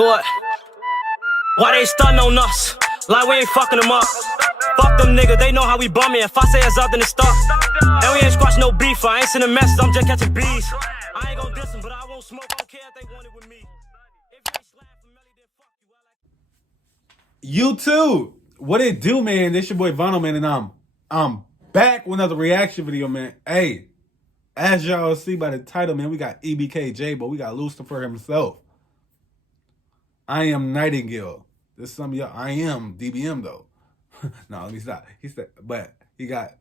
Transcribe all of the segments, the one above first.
Do it. Why they stuntin' on us? Like we ain't fucking them up. Fuck them niggas, they know how we bumming. If I say it's up, then it's stuck. And we ain't squashing no beef. I ain't sending messages, I'm just catching bees. I ain't gon' diss them, but I won't smoke. I don't care if they want it with me. If you ain't slap for Melly, then fuck you. YouTube, what it do, man? This your boy Vonno, man, and I'm back with another reaction video, man. Hey, as y'all see by the title, man, we got EBK, Jaaybo, we got Lucifer himself. I am Nightingale. This is some of y'all. I am DBM though. No, let me stop. He said, but you got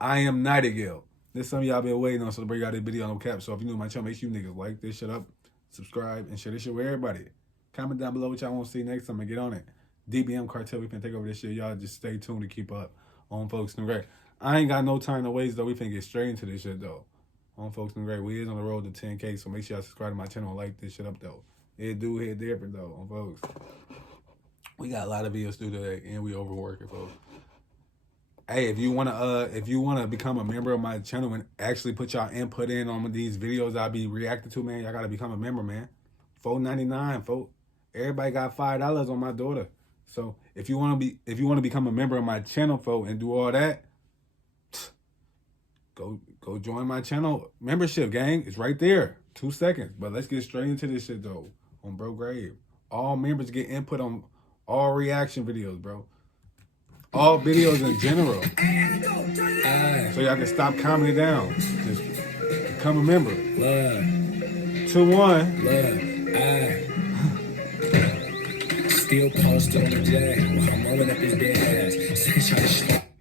I am Nightingale. This some of y'all been waiting on, so to bring out this video on no cap. So if you're new to my channel, make sure you niggas like this shit up, subscribe, and share this shit with everybody. Comment down below what y'all want to see next time and get on it. DBM Cartel, we finna take over this shit. Y'all just stay tuned to keep up on Folks and Great. I ain't got no time to waste though. We finna get straight into this shit though. On Folks and Great, we is on the road to 10K, so make sure y'all subscribe to my channel and like this shit up though. It do hit different though, on folks. We got a lot of videos to do today, and we overworking, folks. Hey, if you wanna become a member of my channel and actually put y'all input in on these videos I'll be reacting to, man, y'all gotta become a member, man. $4.99, folks. Everybody got $5 on my daughter. So if you wanna become a member of my channel, folks, and do all that, go join my channel membership, gang. It's right there. 2 seconds. But let's get straight into this shit though. On Bro Grave. All members get input on all reaction videos, bro. All videos in general. So y'all can stop commenting down. Just become a member. 2-1. Still posted on the J. I'm rolling up his dead ass.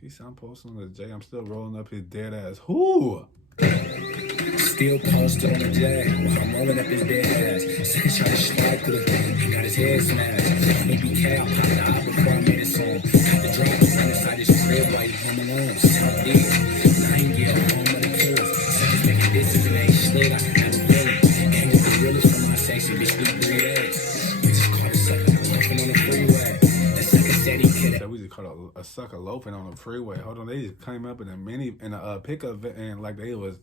He said I'm posting on the J. I'm still rolling up his dead ass. Who? Still posted on the J. I'm rolling up his dead ass. Second shot to slide through it. He got his head smashed. EBK, I popped the eye before I made it song. Got the drop right inside his crib while him alone. South East. Nightingale, home of the killers. Second making distance and ain't slid. I can have a feeling. Came with the realest from my section. Bitch, we 3 days. We just caught a sucker loafing on the freeway. The second said he could have. We just caught a sucker loafing on the freeway. Hold on, they just came up in a pickup and like they was.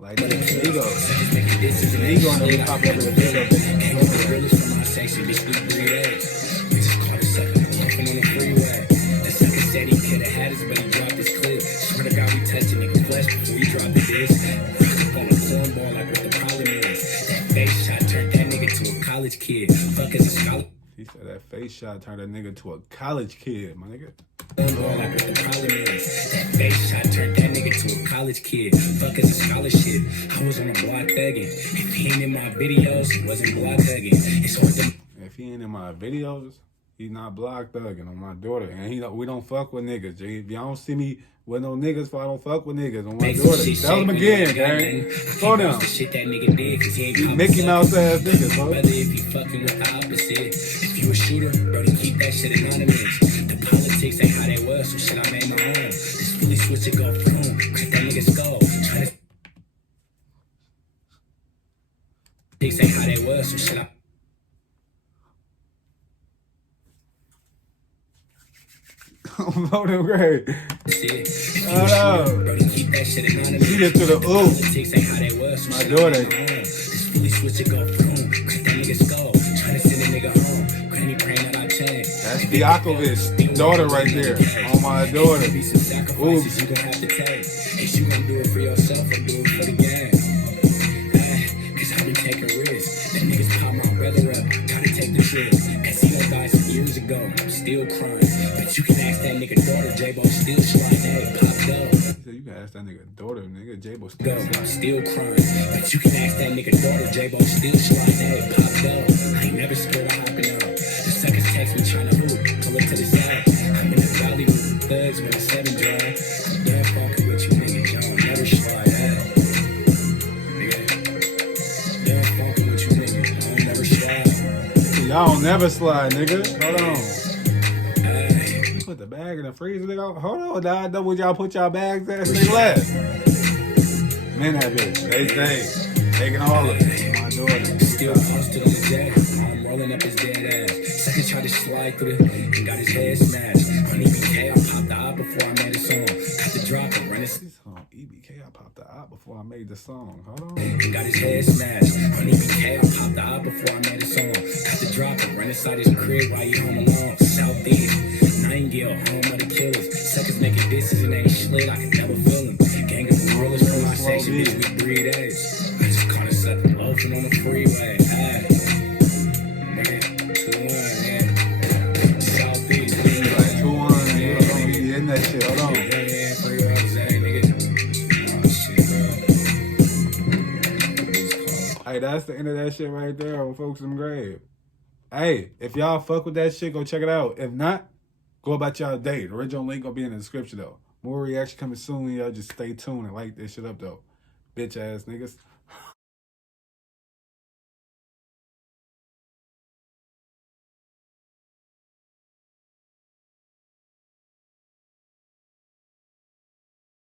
Like there you go. There you go, and then pop up in the pickup. Came with the realest from my section. Bitch, we 3 days. We just caught a sucker loafing on the freeway. The second said he could have had us, but he dropped his clip. Swear to God, we touched a nigga flesh before he dropped the disc. Rocked up on a cornball like what the problem is. That face shot turned that nigga to a college kid. Fuck as a scholar. He said that face shot turned that nigga to a college kid, my nigga. Like what the problem is. That face shot turned that nigga to a college kid. Fuck as a scholarship. I was on a block thugging. If he ain't in my videos, he wasn't block thugging. It's hard to. If he ain't in my videos, he not block thugging on my daughter. And we don't fuck with niggas, G. If y'all don't see me with no niggas, I don't fuck with niggas on my daughter. Tell them again, gang. Slow down. Shit that nigga did, cause he ain't Mickey Mouse ass niggas, bro. Whether if he fucking with the opposite. If you a shooter, bro, to keep that shit anonymous. The politics ain't how they was, so shit I made my own. This fully switch it go from, crack that nigga skull. Politics ain't how they was, so shit I. Vote him great. Bro, to keep that shit anonymous. She get to the ooh. Politics ain't how they was, so my shit daughter. This fully switch it go from, crack that nigga skull. Trying to send a nigga home. Granny praying that I change. That's Biakovic's daughter right there. On my daughter. Be some sacrifices you gon' have to take. If you gon' do it for yourself or do it for the game. Cause I been taking risks. Them niggas pop my brother up. Gotta take the trip. Casino died some years ago. I'm still crying. But you can ask that nigga daughter. Jaaybo still slide. Hey, popped up. So you can ask that nigga daughter, nigga. Jaaybo I'm still crying. But you can ask that nigga daughter. Jaaybo still slide. Hey, popped up. I ain't never scared of hopping out. The suckers text me trying to hoop. Pull up to the side. I'm in the valley with the thugs when the 7 drive. I'm done fucking with you niggas. Y'all never slide. Hey. Nigga. Done fucking with you niggas. Y'all never slide. Y'all don't never slide, nigga. Hold on. You put the bag in the freezer, nigga. Hold on, dog. Know what y'all put y'all bags at? Say less. Man, that bitch. They taking all of it. My daughter. Still posted on the J. I'm rolling up his dead ass. Second tried to slide through it and got his head smashed. On EBK, I popped the eye before I made a song. Got the drop and run it. EBK, I popped the eye before I made the song. Hold on. And got his head smashed. On EBK, I popped the eye before I made a song. Got the drop outside his crib while you home alone. Southeast, Nightingale, home of the killers. Suckers making disses and ain't shit, I can never feel them. Gang of gorillas from my section, bitch, we breed eggs. I just caught a sucker loafing on the freeway. Ay. Man, 2-1, yeah. Southeast, Like 2-1, yeah, hold on, you hitting that shit. Hold on. yeah, free Jose, nigga. Oh, shit, bro. Hey, that's the end of that shit right there on Folks in Grave. Hey, if y'all fuck with that shit, go check it out. If not, go about y'all day. The original link gonna be in the description though. More reaction coming soon. Y'all just stay tuned and like this shit up though. Bitch ass niggas.